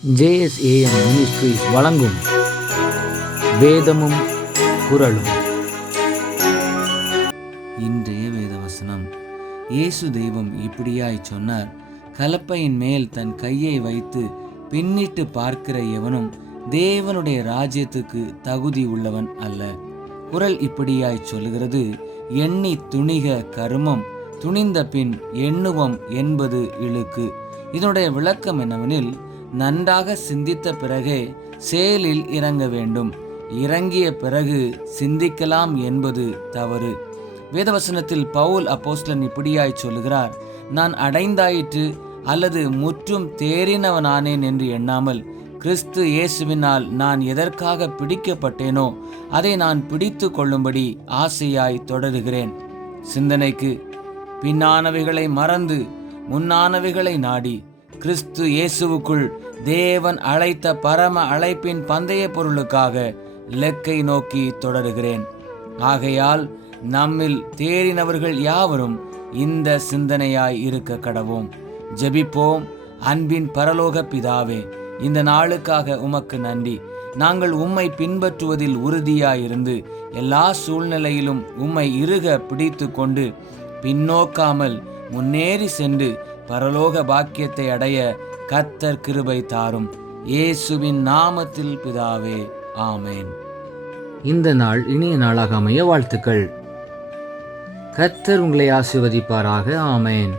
JSAM ministries வழங்கும் வேதமும் குறளும். இன்றைய வேதவசனம். இயேசு தெய்வம் இப்படியாய் சொன்னார், கலப்பையின் மேல் தன் கையை வைத்து பின்னிட்டு பார்க்கிற எவனும் தேவனுடைய ராஜ்யத்துக்கு தகுதி உள்ளவன் அல்ல. குறள் இப்படியாய் சொல்லுகிறது, எண்ணி துணிக கருமம், துணிந்த பின் எண்ணுவம் என்பது இழுக்கு. இதனுடைய விளக்கம் என்னவெனில், நன்றாக சிந்தித்த பிறகே செயலில் இறங்க வேண்டும். இறங்கிய பிறகு சிந்திக்கலாம் என்பது தவறு. வேதவசனத்தில் பவுல் அப்போஸ்தலன் இப்படியாய் சொல்லுகிறார், நான் அடைந்தாயிற்று அல்லது முற்றும் தேறினவனானேன் என்று எண்ணாமல் கிறிஸ்து இயேசுவினால் நான் எதற்காக பிடிக்கப்பட்டேனோ அதை நான் பிடித்து கொள்ளும்படி ஆசையாய் தொடருகிறேன். சிந்தனைக்கு, பின்னானவைகளை மறந்து முன்னானவைகளை நாடி கிறிஸ்து இயேசுவுக்குள் தேவன் அழைத்த பரம அழைப்பின் பந்தய பொருளுக்காக இலக்கை நோக்கி தொடருகிறேன். ஆகையால் நம்மில் தேறினவர்கள் யாவரும் இந்த சிந்தனையாய் இருக்க கடவோம். ஜெபிப்போம். அன்பின் பரலோக பிதாவே, இந்த நாளுக்காக உமக்கு நன்றி. நாங்கள் உம்மை பின்பற்றுவதில் உறுதியாயிருந்து எல்லா சூழ்நிலையிலும் உம்மை இறுக பிடித்து கொண்டு பின்னோக்காமல் முன்னேறி சென்று பரலோக பாக்கியத்தை அடைய கர்த்தர் கிருபை தாரும். இயேசுவின் நாமத்தில் பிதாவே, ஆமேன். இந்த நாள் இனிய நாளாக அமைய வாழ்த்துக்கள். கர்த்தர் உங்களை ஆசீர்வதிப்பாராக. ஆமேன்.